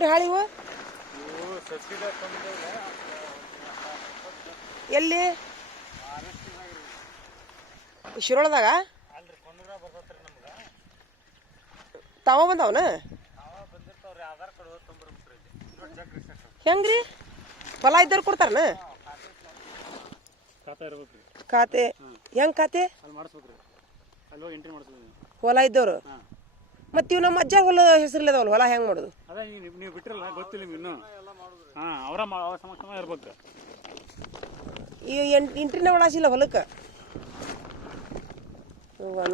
ಬಂದವ್ರಿ ಹಾಳಿವು ಎಲ್ಲಿ ಶಿರೋಳದಾಗ ತಾವ ಬಂದವನ ಹೆಂಗ್ರಿ ಹೊಲ ಇದ್ದವ್ರು ಕೊಡ್ತಾರನ ಖಾತೆ ಹೆಂಗ್ ಖಾತೆ ಹೊಲ ಇದ್ದವ್ರು ಮತ್ತೆ ಇವ್ ನಮ್ಮ ಅಜ್ಜ ಹೊಲ ಹೆಸರಿಲ್ಲದವಲ್ಲ ಹೊಲ ಹೆಂಗ್ ಮಾಡೋದು ನೀವು ಬಿಟ್ಟಿರಲ್ಲ ಗೊತ್ತಿಲ್ಲ ಇನ್ನು ಅವರ ಸಮಕ್ಷಮ ಇರ್ಬೇಕು ಈ ಎಂಟ್ರಿನ ಒಳಸಿಲ್ಲ ಹೊಲಕ್ಕೆ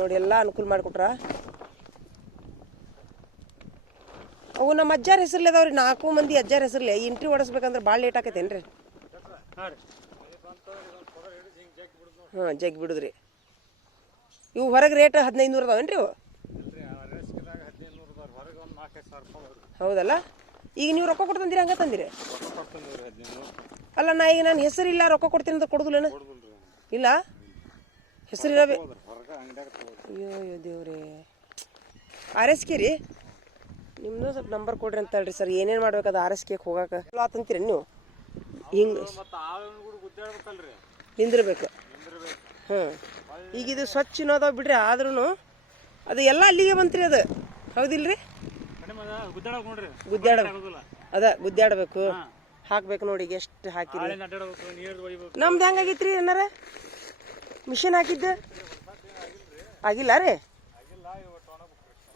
ನೋಡಿ ಎಲ್ಲ ಅನುಕೂಲ ಮಾಡಿಕೊಟ್ರ ಅವು ನಮ್ಮ ಅಜ್ಜಾರ ಹೆಸರ್ಲಿದಾವ್ರಿ 4 ಮಂದಿ ಅಜ್ಜಾರ ಹೆಸರ್ಲಿ ಎಂಟ್ರಿ ಹೊಡಿಸ್ಬೇಕಂದ್ರೆ ಭಾಳ ಲೇಟ್ ಆಕೈತೇನ್ರಿ ಹಾಂ ಜಗ್ಗಿ ಬಿಡುದ್ರಿ ಇವು ಹೊರಗೆ ರೇಟ್ 1500 ಅದಾವೇನ್ರಿ ಇವು ಹೌದಲ್ಲ ಈಗ ನೀವು ರೊಕ್ಕ ಕೊಟ್ಟು ತಂದಿರಿ ಹಂಗ ತಂದಿರಿ ಅಲ್ಲ ನಾ ಈಗ ನಾನು ಹೆಸರಿಲ್ಲ ರೊಕ್ಕ ಕೊಡ್ತೀನಿ ಅಂತ ಕೊಡುದಿಲ್ಲ ಇಲ್ಲ ಹೆಸರಿಲ್ಲ ಅಯ್ಯೋ ಅಯ್ಯೋ ದೇವ್ರಿ ಆರ್ ಎಸ್ ಕೆ ರೀ ನಿಮ್ಮದು ಸ್ವಲ್ಪ ನಂಬರ್ ಕೊಡ್ರಿ ಅಂತ ಹೇಳ್ರಿ ಸರ್ ಏನೇನು ಮಾಡ್ಬೇಕದು ಆರ್ ಎಸ್ ಕೆಗೆ ಹೋಗಕ್ಕೆ ಆತಂತೀರಿ ನೀವು ಹಿಂಗೆ ನಿಂದಿರ್ಬೇಕು ಹಾಂ ಈಗ ಇದು ಸ್ವಚ್ಛ ಅನ್ನೋದಾವ ಬಿಡ್ರಿ ಆದ್ರೂ ಅದು ಎಲ್ಲ ಅಲ್ಲಿಗೆ ಬಂತ್ರಿ ಅದು ಹೌದಿಲ್ರಿ ಗುದ್ದಾಡಬೇಕು ಹಾಕ್ಬೇಕು ನೋಡಿ ಈಗ ಎಷ್ಟು ಹಾಕಿರಿ ನಮ್ದು ಹೆಂಗಾಗಿತ್ರಿ ಏನಾರ ಮಿಷಿನ್ ಹಾಕಿದ್ದೆ ಆಗಿಲ್ಲ ರೀ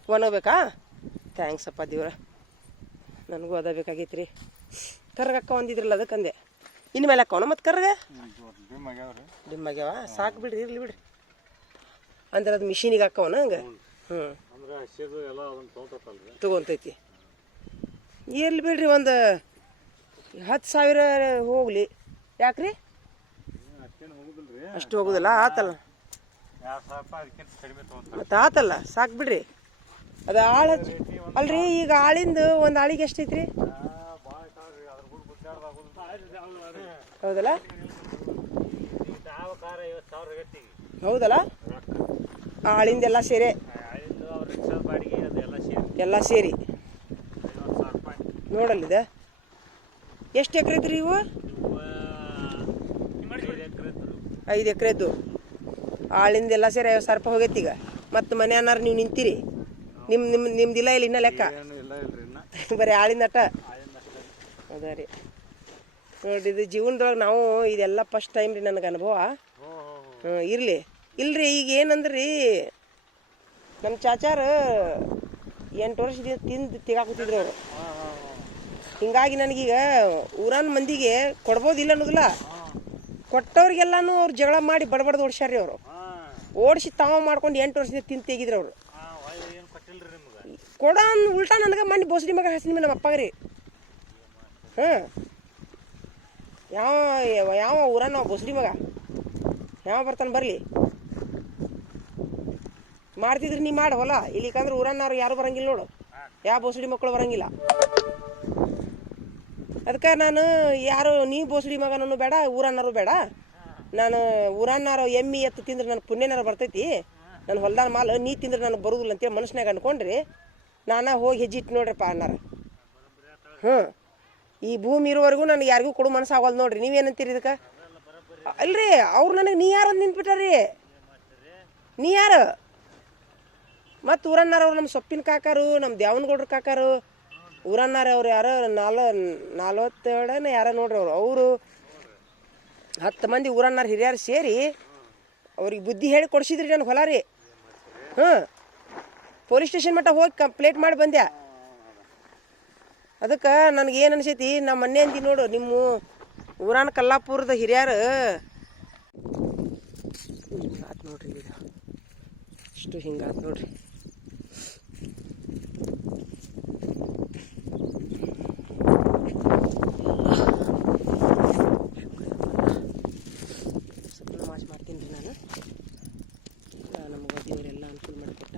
ಒಣಗ್ಬೇಕಾ ಥ್ಯಾಂಕ್ಸ್ ಅಪ್ಪ ದೇವ್ರ ನನಗೂ ಅದ ಬೇಕಾಗೈತ್ರಿ ಕರ್ಗ ಅಕ್ಕ ಒಂದಿದ್ರಲ್ಲ ಅದಕ್ಕಂದೆ ಇನ್ಮೇಲೆ ಅಕ್ಕವನ ಮತ್ತು ಕರ್ಗ ಡಿಮ್ಮಾಗ್ಯಾವ ಸಾಕು ಬಿಡ್ರಿ ಇರ್ಲಿ ಬಿಡ್ರಿ ಅಂದ್ರೆ ಅದು ಮಿಷಿನಿಗೆ ಹಾಕವನ ಹಂಗೆ ಹ್ಞೂ ತಗೊಂತೈತಿ ಇರ್ಲಿ ಬಿಡ್ರಿ ಒಂದು 10,000 ಹೋಗ್ಲಿ ಯಾಕ್ರಿ ಅಷ್ಟು ಹೋಗುದಿಲ್ಲ ಆತಲ್ಲ ಮತ್ತೆ ಆತಲ್ಲ ಸಾಕು ಬಿಡ್ರಿ ಅದು ಆಳು ಅಲ್ರಿ ಈಗ ಆಳಿಂದು ಒಂದು ಆಳಿಗೆ ಎಷ್ಟೈತ್ರಿ ಹೌದಲ್ಲ ಹೌದಲ್ಲ ಆಳಿಂದೆಲ್ಲ ಸೇರಿ ಎಲ್ಲ ಸೇರಿ ನೋಡಲ್ಲಿದ ಎಷ್ಟು ಎಕರೆ ಇದ್ರಿ ಇವು 5 ಎಕರೆದ್ದು ಆಳಿಂದೆಲ್ಲ ಸೇರಿ 50,000 ರೂಪಾಯಿ ಹೋಗೈತಿ ಈಗ ಮತ್ತು ಮನೆ ಅನ್ನಾರು ನೀವು ನಿಂತೀರಿ ನಿಮ್ದಿಲ್ಲ ಇಲ್ಲ ಇನ್ನ ಲೆಕ್ಕ ಬರೀ ಆಳಿಂದ ಅಟ್ಟ ಅದ ರೀ ನೋಡ್ರಿ ಇದು ಜೀವನದೊಳಗೆ ನಾವು ಇದೆಲ್ಲ ಫಸ್ಟ್ ಟೈಮ್ ರೀ ನನಗೆ ಅನುಭವ ಇರಲಿ ಇಲ್ರಿ ಈಗ ಏನಂದ್ರಿ ನಮ್ಮ ಚಾಚಾರು 8 ವರ್ಷದಿಂದ ತಿಂದು ತೆಗಾಕೂತಿದ್ರು ಅವರು ಹಿಂಗಾಗಿ ನನಗೀಗ ಊರನ್ ಮಂದಿಗೆ ಕೊಡ್ಬೋದಿಲ್ಲ ಅನ್ನೋದಿಲ್ಲ ಕೊಟ್ಟವ್ರಿಗೆಲ್ಲಾನು ಅವ್ರು ಜಗಳ ಮಾಡಿ ಬಡಬಡ್ದು ಓಡಿಸ್ಯಾರ್ರಿ ಅವರು ಓಡಿಸಿ ತಾವು ಮಾಡ್ಕೊಂಡು 8 ವರ್ಷದಿಂದ ತಿಂದು ತೆಗಿದ್ರು ಅವರು ಕೊಡ ಉಲ್ಟಾ ನನಗೆ ಮಣ್ಣಿ ಬೋಸಡಿ ಮಗ ಹಸಿನ ನಮ್ಮ ಅಪ್ಪಗ್ರಿ ಹಾಂ ಯಾವ ಊರನ್ನ ನಾವು ಬೋಸಡಿ ಮಗ ಯಾವ ಬರ್ತಾನೆ ಬರಲಿ ಮಾಡ್ತಿದ್ರಿ ನೀ ಮಾಡಿ ಹೊಲ ಇಲ್ಲಿಕಂದ್ರೆ ಊರನ್ನವ್ರು ಯಾರು ಬರಂಗಿಲ್ಲ ನೋಡು ಯಾವ ಬೋಸಡಿ ಮಕ್ಕಳು ಬರಂಗಿಲ್ಲ ಅದಕ್ಕೆ ನಾನು ಯಾರು ನೀ ಬೋಸಡಿ ಮಗನೂ ಬೇಡ ಊರನ್ನರು ಬೇಡ ನಾನು ಊರನ್ನಾರು ಎಮ್ಮಿ ಎತ್ತು ತಿಂದ್ರೆ ನನ್ನ ಪುಣ್ಯನಾರು ಬರ್ತೈತಿ ನನ್ನ ಹೊಲ್ದಾನ ಮಾಲು ನೀ ತಿಂದ್ರೆ ನನಗೆ ಬರೋದಿಲ್ಲ ಅಂತೇಳಿ ಮನಸ್ನಾಗ ಅನ್ಕೊಂಡ್ರಿ ನಾನು ಹೋಗಿ ಹೆಜ್ಜೆ ಇಟ್ಟು ನೋಡ್ರಿಪ್ಪ ಅನ್ನಾರ ಹ್ಞೂ ಈ ಭೂಮಿ ಇರೋವರೆಗೂ ನನಗೆ ಯಾರಿಗೂ ಕೊಡು ಮನಸ್ಸು ಆಗೋದು ನೋಡ್ರಿ ನೀವೇನಂತೀರಿ ಇದಕ್ಕೆ ಅಲ್ರಿ ಅವ್ರು ನನಗೆ ನೀ ಯಾರು ಅಂತ ನಿಂತ್ಬಿಟ್ಟಾರಿ ನೀ ಯಾರು ಮತ್ತು ಊರನ್ನಾರ ಅವ್ರು ನಮ್ಮ ಸೊಪ್ಪಿನ ಕಾಕಾರು ನಮ್ಮ ದ್ಯಾವನಗೌಡ್ರ ಕಾಕಾರು ಊರನ್ನಾರ ಅವ್ರು ಯಾರೋ 42 ಯಾರೋ ನೋಡ್ರಿ ಅವರು 10 ಮಂದಿ ಊರನ್ನಾರ ಹಿರಿಯರು ಸೇರಿ ಅವ್ರಿಗೆ ಬುದ್ಧಿ ಹೇಳಿ ಕೊಡ್ಸಿದ್ರಿ ನನ್ನ ಹೊಲ ರೀ ಹಾಂ ಪೊಲೀಸ್ ಸ್ಟೇಷನ್ ಮಟ್ಟ ಹೋಗಿ ಕಂಪ್ಲೇಂಟ್ ಮಾಡಿ ಬಂದೆ ಅದಕ್ಕೆ ನನಗೇನು ಅನಿಸೈತಿ ನಮ್ಮ ಮೊನ್ನೆ ಅಂದಿ ನೋಡು ನಿಮ್ಮ ಊರಾನ ಕಲ್ಲಾಪುರದ ಹಿರಿಯರು ಹಿಂಗಾತು ನೋಡ್ರಿ ಇದು ಇಷ್ಟು ಹಿಂಗಾತು ನೋಡ್ರಿ ಸ್ವಲ್ಪ ನಮಾಜ್ ಮಾಡ್ತೀನಿ ರೀ ನಾನು ನಮಗೆ ದೇವರೆಲ್ಲ ಅನುಕೂಲ ಮಾಡಿಕೊಟ್ಟ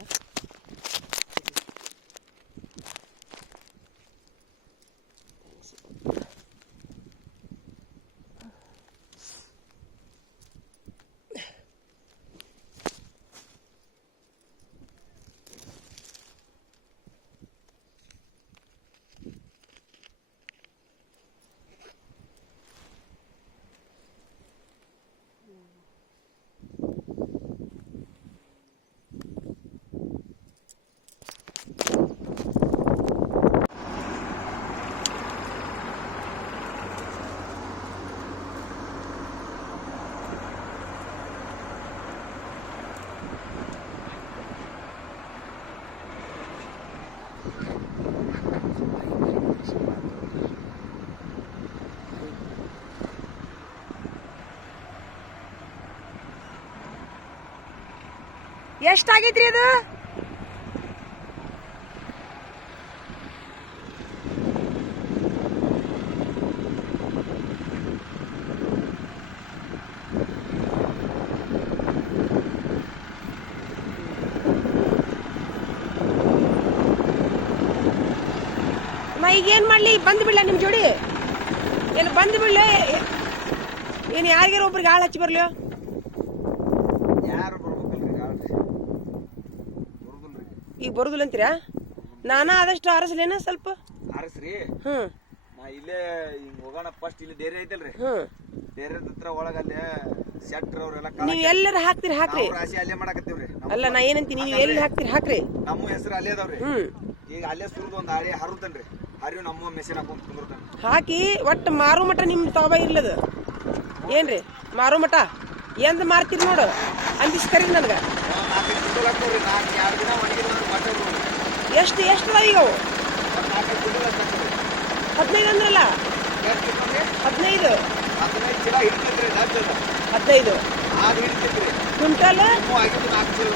ಎಷ್ಟಾಗೈತ್ರಿ ಅದು? ಈಗೇನು ಮಾಡಲಿ? ಬಂದು ಬಿಡ್ಲ ನಿಮ್ಮ ಜೋಡಿ? ಏನು ಬಂದು ಬಿಡ್ಲ? ಏನು ಯಾರಿಗಾರ ಒಬ್ರಿಗೆ ಆಳು ಹಚ್ಚಿ ಬರ್ಲಿ? ಯಾರು ಬರ್ಬೇಕಲ್ರಿ? ಈಗ ಬರುದಿಲ್ಲ ಅಂತೀರಾ? ನಾನಾ ಆದಷ್ಟು ಆರಿಸ್ಲೇನ ಸ್ವಲ್ಪ? ಆರಿಸ್ರಿ. ಹ್ಮ್, ನಾ ಇಲ್ಲೇ ಹಿಂಗ್ ಹೋಗೋಣ. ಫಸ್ಟ್ ಇಲ್ಲಿ ಡೇರೆ ಐತಲ್ರಿ, ಹ್ಮ್. ಡೇರೆ ಹತ್ರ ಒಳಗ ಅಲ್ಲಿ ಶೆಟ್ರ್ ಅವ್ರೆಲ್ಲ ನೀವ್ ಎಲ್ಲರ ಹಾಕ್ತಿರಿ ಹಾಕ್ರಿ. ರಾಶಿ ಅಲ್ಲೇ ಮಾಡಕತ್ತೀವ್ರಿ. ಅಲ್ಲ, ನಾ ಏನಂತೀನಿ, ನೀವು ಎಲ್ಲಿ ಹಾಕ್ತಿರಿ ಹಾಕ್ರಿ. ನಮ್ಮ ಹೆಸರು ಅಲ್ಲೇ ಅದಾವ್ರಿ. ಹ್ಮ್, ಈಗ ಅಲ್ಲೇ ಸುರಿದು ಒಂದ್ ಆಳಿ ಹರುತನ್ರಿ. ಹರಿವು ನಮ್ಮ ಮೆಷಿನ್ ಹಾಕೊಂಡ್ ಕುಂದಿರ್ತಾನ. ಹಾಕಿ ಒಟ್ಟು ಮಾರು ಮಟ ನಿಮ್ ತಾವ ಇರ್ಲದ ಏನ್ರಿ? ಮಾರು ಮಟ ಎಂದ್ ಮಾರ್ತೀರಿ ನೋಡು, ಅಂದಿಸ್ಕರಿ ನನಗ. 4 ಕ್ವಿಂಟಲ್ ಹಾಕ್ತವ್ರಿ. 2 ದಿನ ಒಣಗಿಲ್ಲ ಬಟ್ಟೆ. ಎಷ್ಟು ಅದಾವ ಈಗ ಅವು? 4 ಕ್ವಿಂಟಲ್ ಹಾಕ್ತವ್ರಿ. 15 ಅಂದ್ರಲ್ಲ? 15 15 ಚೀಲ ಹಿಡಿತೈತ್ರಿ. 15 ಅದು ಹಿಡಿತೈತ್ರಿ. ಕ್ವಿಂಟಲ್ ಆಗಿದ್ದು 4 ಚೀಲ.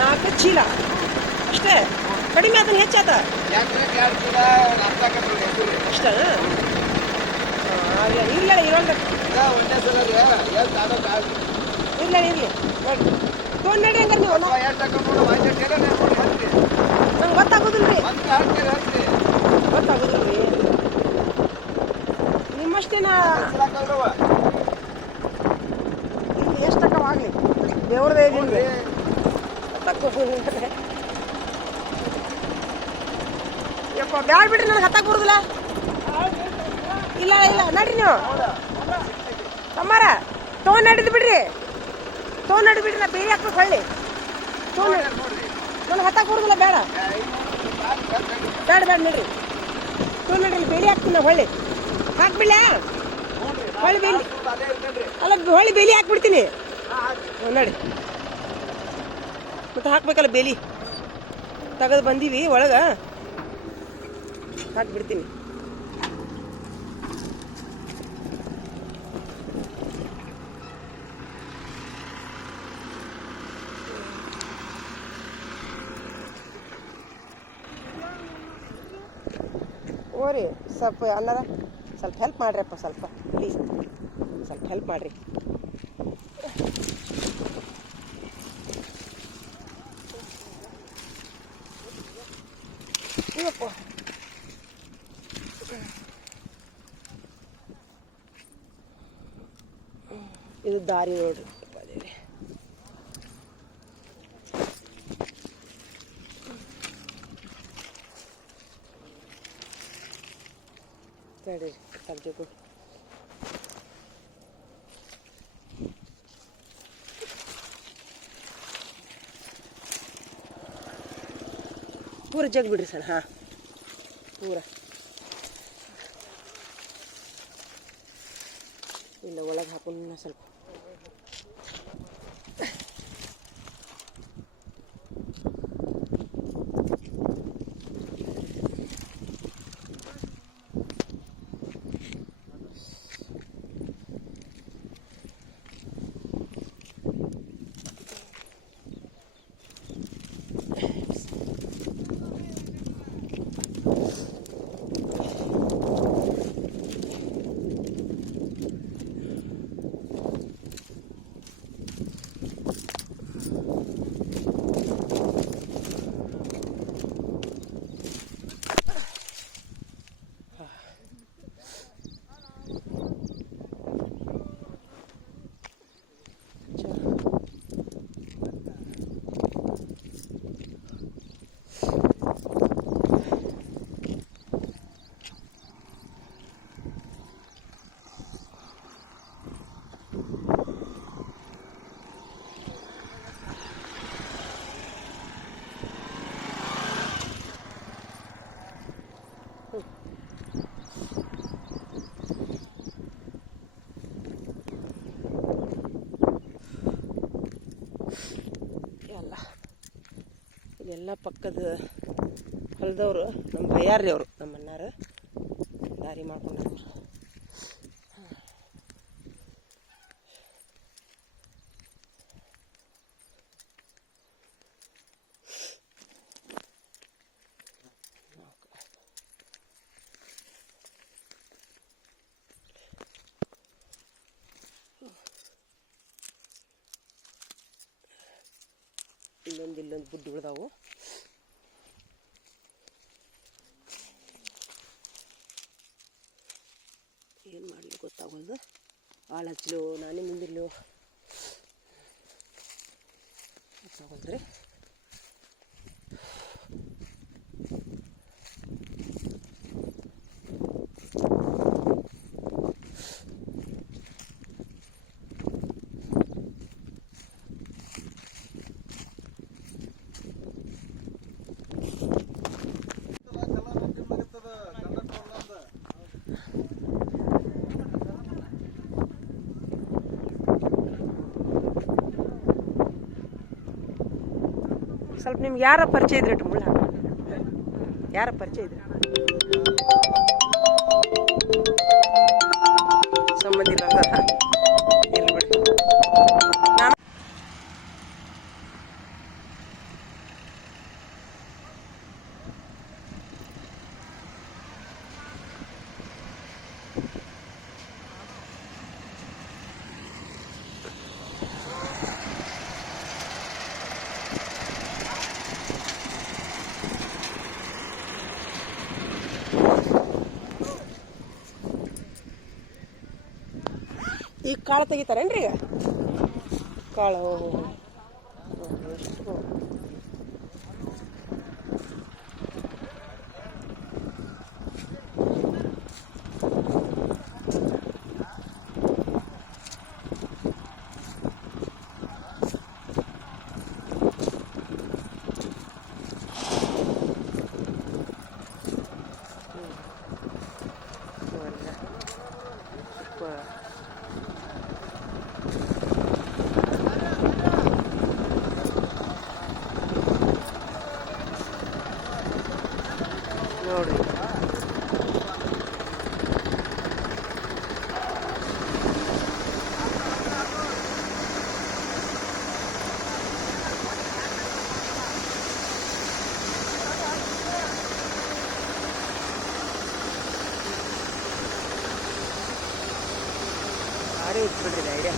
4 ಚೀಲ ಅಷ್ಟೇ? ಕಡಿಮೆ ಅದನ್ನ ಹೆಚ್ಚಾತ? 2 ಚೀಲ ಅರ್ಧ ಹಾಕತ್ರಿ ಹೆಸರು ಅಷ್ಟ? ಇಲ್ಲ ಇರೋಲ್ಲ. ಒಂದೇ ಸಲ ರೀ. ಎಲ್ಲಿ ತಾಡೋ ಬ್ಯಾಡ. ಇರ್ಲಿ ನೋಡಿ ತೊಗೊಂಡ್ ನಡ್ರಿ. ಹಂಗಾರೆ ನೀವು ಎಷ್ಟು ಹಾಕ ನೋಡು. ಒಂದೇ ಟೇರ ನೋಡಿ ಹಾಕ್ರಿ. ನಂಗೆ ಗೊತ್ತಾಗೋದಿಲ್ರಿ. ಒಂದು ಹಾಕ್ರಿ ಹಾಕ್ರಿ. ಗೊತ್ತಾಗೋದಿಲ್ರಿ ನಿಮ್ಮಷ್ಟೇನ. ಇಲ್ಲಿ ಎಷ್ಟು ತಕ್ಕವಾಗ್ಲಿ ದೇವ್ರದೇ ಇದೀನಿ. ಯಪ್ಪ ಬ್ಯಾಡ ಬಿಡ್ರಿ, ನನಗೆ ಹತ್ತಾಕ್ ಬರುದಿಲ್ಲ. ಇಲ್ಲ ನಡ್ರಿ ನೀವು ತಮ್ಮಾರ. ತೊಗೊಂಡ್ ನಡಿದ್ ಬಿಡ್ರಿ. ನಾ ಬೇರೆ ಹಾಕ್ಬೇಕು. ಹೊಳ್ಳಿ ನನಗೆ ಹತ್ತಾಕ್ ಬರುದಿಲ್ಲ. ಬೇಡ ನಡ್ರಿ. ನಡ್ರಿ, ಬೇಲಿ ಹಾಕ್ತೀನಿ ನಾ. ಹೊಳ್ಳಿ ಹಾಕ್ಬಿಡ್ಲ? ಹೊಳ್ಳಿ ಬೇಲಿ ಅಲ್ಲ, ಹೊಳ್ಳಿ ಬೇಲಿ ಹಾಕ್ಬಿಡ್ತೀನಿ. ನೋಡಿ ಮತ್ತೆ ಹಾಕ್ಬೇಕಲ್ಲ ಬೇಲಿ. ತೆಗೆದು ಬಂದೀವಿ ಒಳಗ, ಹಾಕ್ಬಿಡ್ತೀನಿ. ಓರಿ ಸ್ವಲ್ಪ ಅನ್ನದ ಸ್ವಲ್ಪ ಹೆಲ್ಪ್ ಮಾಡ್ರಿಪ್ಪ. ಸ್ವಲ್ಪ ಪ್ಲೀಸ್ ಸ್ವಲ್ಪ ಹೆಲ್ಪ್ ಮಾಡ್ರಿ. ಇವಪ್ಪ ಇದು ದಾರಿ ನೋಡ್ರಿ. ತಡಿ ಸಬ್ಜೆಕ್ಟು ಪೂರ ಜಗ್ ಬಿಡ್ರಿ ಸರ್. ಹಾಂ, ಪೂರ ಇಲ್ಲ ಒಳಗೆ ಹಾಕೊಂಡು ಸ್ವಲ್ಪ. ಎಲ್ಲ ಪಕ್ಕದ ಹೊಲದವರು ನಮ್ಮ ಬಯ್ಯಾರ್ರಿ. ಅವರು ನಮ್ಮ ಅಣ್ಣಾರು ದಾರಿ ಮಾಡ್ಕೊಂಡವ್ರು. ಇಲ್ಲೊಂದು ಬುಡ್ಡಿ ಉಳ್ದಾವು. ಏನು ಮಾಡಲಿ ಗೊತ್ತಾಗೋದು. ಆಳು ಹಚ್ಚಲು ನಾನೇ ಮುಂದಿರ್ಲು ಗೊತ್ತಾಗೋದ್ರಿ. ಸ್ವಲ್ಪ ನಿಮ್ಗೆ ಯಾರ ಪರಿಚಯ ಇದ್ರಿ ಮುಳ್ಳ ಯಾರ ಪರಿಚಯ ಇದ್ರಿ ಸಂಬಂಧಿ ಇಲ್ಲ ಇರ್ಲಿ ಬಿಡಿ. ನಾನು ಈಗ ಕಾಳು ತೆಗಿತಾರೇನ್ರಿ? ಈಗ ಕಾಳು ಎಷ್ಟು ನೋಡ್ರಿ. ಭಾರಿ ಇಟ್ಬಿಡ್ರಿ ಐಡಿಯಾ.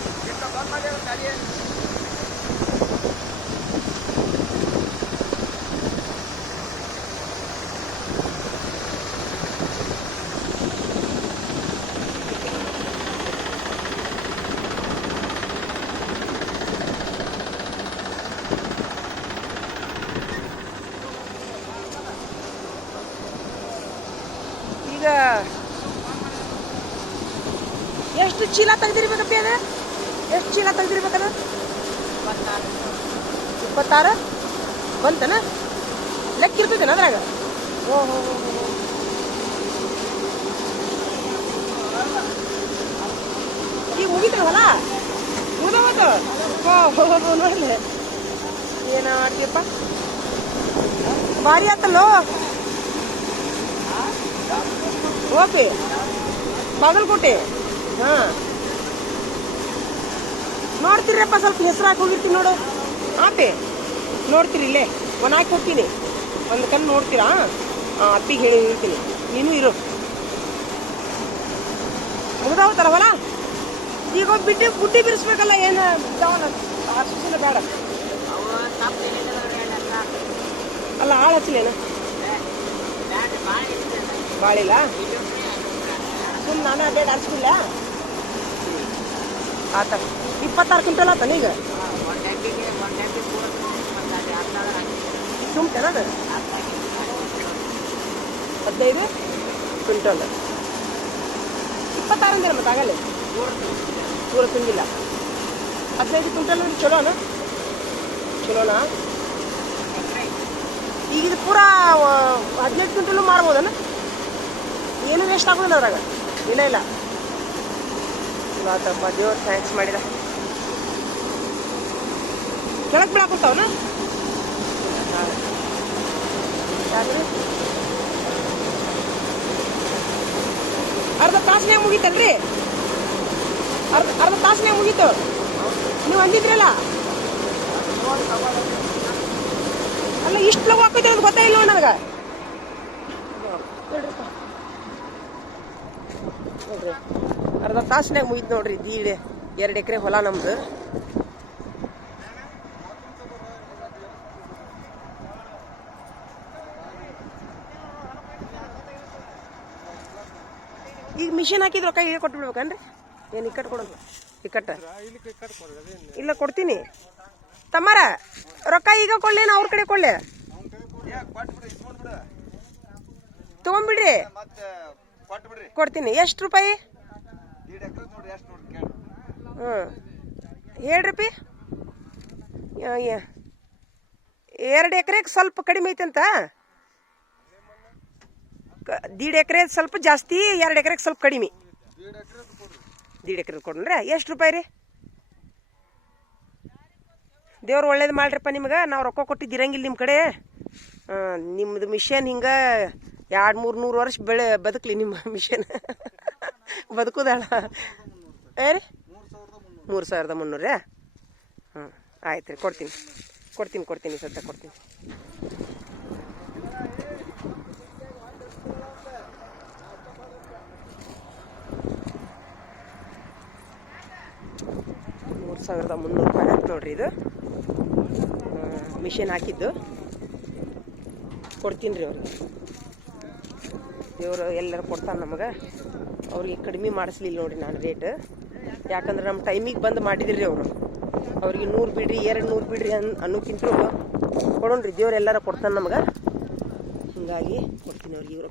ಈಗ ಎಷ್ಟು ಚೀಲ ತೆಗ್ದಿರ್ಬೇಕಪ್ಪಿ ಅದ? ಎಷ್ಟು ಚೀಲ ತೆಗ್ದಿರ್ಬೇಕದ? 26 ಬಂತನ? ಲೆಕ್ಕ ಇರ್ತದೇನ ಅದ್ರಾಗ? ಓಹೋ ಈಗ ಮುಗಿತೇನೆ ಹೊಲ ಮುಗಿದವತ್ತು. ಓಹೋ ನೋಡ್ಲಿ ಏನ ಮಾಡ್ತೀಯಪ್ಪ, ಭಾರಿ ಆತಲ್ಲೋ. ಓಕೆ ಬಾಗಲಕೋಟೆ. ಹಾಂ ನೋಡ್ತೀರಪ್ಪ, ಸ್ವಲ್ಪ ಹೆಸರು ಹಾಕಿ ಹೋಗಿರ್ತೀನಿ ನೋಡು. ಆಪೆ ನೋಡ್ತೀರಿ, ಇಲ್ಲೇ ಒಂದು ಹಾಕಿ ಕೊಡ್ತೀನಿ, ಒಂದು ಕಣ್ಣು ನೋಡ್ತೀರಾ? ಅಪ್ಪಿಗೆ ಹೇಳಿರ್ತೀನಿ, ನೀನು ಇರು. ಮುಗ್ದಾವತ್ತಲ್ಲ ಹೊಲ, ಈಗ ಬಿಟ್ಟು ಬುಡ್ಡಿ ಬಿಡಿಸ್ಬೇಕಲ್ಲ. ಏನು ಆರ್ಸಿಲ್ಲ ಬೇಡ ಅಲ್ಲ, ಆಳು ಹಚ್ಚಲೇನ ಬಾಳಿಲ್ಲ ಸುಮ್ಮನೆ ನಾನು ಅಡ್ಡಾಡಿ ಆರಿಸ್ಬಿಲ್ಲ. ಆತ 26 ಕ್ವಿಂಟಲ್ ಆತನ ಈಗ ತುಂಬ್ತೇನ? 15 ಕ್ವಿಂಟಲ್ 26 ಅಂದಿರ ಮತ್ತೆ ಆಗಲೇ ಪೂರ ತುಂಬಿಲ್ಲ. 15 ಕ್ವಿಂಟಲ್ ನೋಡಿ ಚಲೋನಾ? ಈಗ ಇದು ಪೂರ 15 ಕ್ವಿಂಟಲು ಮಾರ್ಬೋದನ? ಏನು ವೇಸ್ಟ್ ಆಗೋದಿಲ್ಲ ಅದ್ರಾಗ. ಇಲ್ಲ ಇವತ್ತಪ್ಪ ದೇವ್ರು ಥ್ಯಾಂಕ್ಸ್ ಮಾಡಿದ. ಕೆಳಗೆ ಬೀಳಾಕುಂತಾವನ? ಅರ್ಧ ತಾಸನ್ಯಾಗ ಮುಗೀತಲ್ರಿ? ಅರ್ಧ ತಾಸನ್ಯಾಗ ಮುಗೀತು. ನೀವು ಅಂದಿದ್ರಲ್ಲ ಅಲ್ಲ, ಇಷ್ಟು ಲಗು ಹಾಕೋತಿ ಅಂತ ಗೊತ್ತೇ ಇಲ್ಲ ನನಗೆ. ನೋಡ್ರಿ ಅರ್ಧ ತಾಸನ್ಯಾಗ ಮುಗಿತು ನೋಡ್ರಿ. 2 ಎಕರೆ ಹೊಲ ನಮ್ದು. ಈಗ ಮಿಷಿನ್ ಹಾಕಿದ್ ರೊಕ್ಕ ಈಗ ಕೊಟ್ಟು ಬಿಡ್ಬೇಕನ್ರಿ ಏನು ಇಕ್ಕಟ್ಟು ಕೊಡೋದು ಇಕ್ಕಟ್ಟ ಇಲ್ಲ ಕೊಡ್ತೀನಿ ತಮ್ಮಾರ ರೊಕ್ಕ ಈಗ ಕೊಳ್ಳೇನು ಅವ್ರ ಕಡೆ ಕೊಳ್ಳೆ ತಗೊಂಬಿಡ್ರಿ ಮತ್ತೆ ಕೊಟ್ಟು ಬಿಡ್ರಿ ಕೊಡ್ತೀನಿ ಎಷ್ಟು ರೂಪಾಯಿ 1.5 ಎಕರೆ ನೋಡ್ರಿ ಎಷ್ಟು ನೋಡ್ರಿ ಕೇಳಿ ಹೇಳ್ರಿ 2 ಎಕರೆಗೆ ಸ್ವಲ್ಪ ಕಡಿಮೆ ಐತಂತ 1.5 ಎಕರೆ ಸ್ವಲ್ಪ ಜಾಸ್ತಿ 2 ಎಕರೆಗೆ ಸ್ವಲ್ಪ ಕಡಿಮೆ 1.5 ಎಕರೆ ಕೊಡ್ರಿ ಎಷ್ಟು ರೂಪಾಯಿ ರೀ ದೇವ್ರು ಒಳ್ಳೇದು ಮಾಡ್ರಪ್ಪ ನಿಮ್ಗೆ ನಾವು ರೊಕ್ಕ ಕೊಟ್ಟಿದ್ದಿರಂಗಿಲ್ಲ ನಿಮ್ಮ ಕಡೆ ನಿಮ್ಮದು ಮಿಷನ್ ಹಿಂಗೆ 200-300 ವರ್ಷ ಬದುಕಲಿ ನಿಮ್ಮ ಮಿಷನ್ ಬದುಕುದಾಳ ರೀ 3,300 ರೀ ಆಯ್ತು ರೀ ಕೊಡ್ತೀನಿ ಸದ್ಯ ಕೊಡ್ತೀನಿ ₹3,300 ಆಯ್ತು ನೋಡ್ರಿ ಇದು ಮಿಷನ್ ಹಾಕಿದ್ದು ಕೊಡ್ತೀನಿ ರೀ ಅವ್ರಿಗೆ ದೇವರು ಎಲ್ಲರೂ ಕೊಡ್ತಾನೆ ನಮಗೆ ಅವ್ರಿಗೆ ಕಡಿಮೆ ಮಾಡಿಸ್ಲಿಲ್ಲ ನೋಡಿರಿ ನಾನು ರೇಟ್ ಯಾಕಂದ್ರೆ ನಮ್ಮ ಟೈಮಿಗೆ ಬಂದು ಮಾಡಿದಿರಿ ಅವರು ಅವ್ರಿಗೆ 100 ಬಿಡ್ರಿ 200 ಬಿಡ್ರಿ ಅನ್ನೋಕ್ಕಿಂತ ಕೊಡೋಣ್ರಿ ದೇವ್ರು ಎಲ್ಲರೂ ಕೊಡ್ತಾನೆ ನಮಗೆ ಹಿಂಗಾಗಿ ಕೊಡ್ತೀನಿ ಅವ್ರಿಗೆ ಇವ್ರ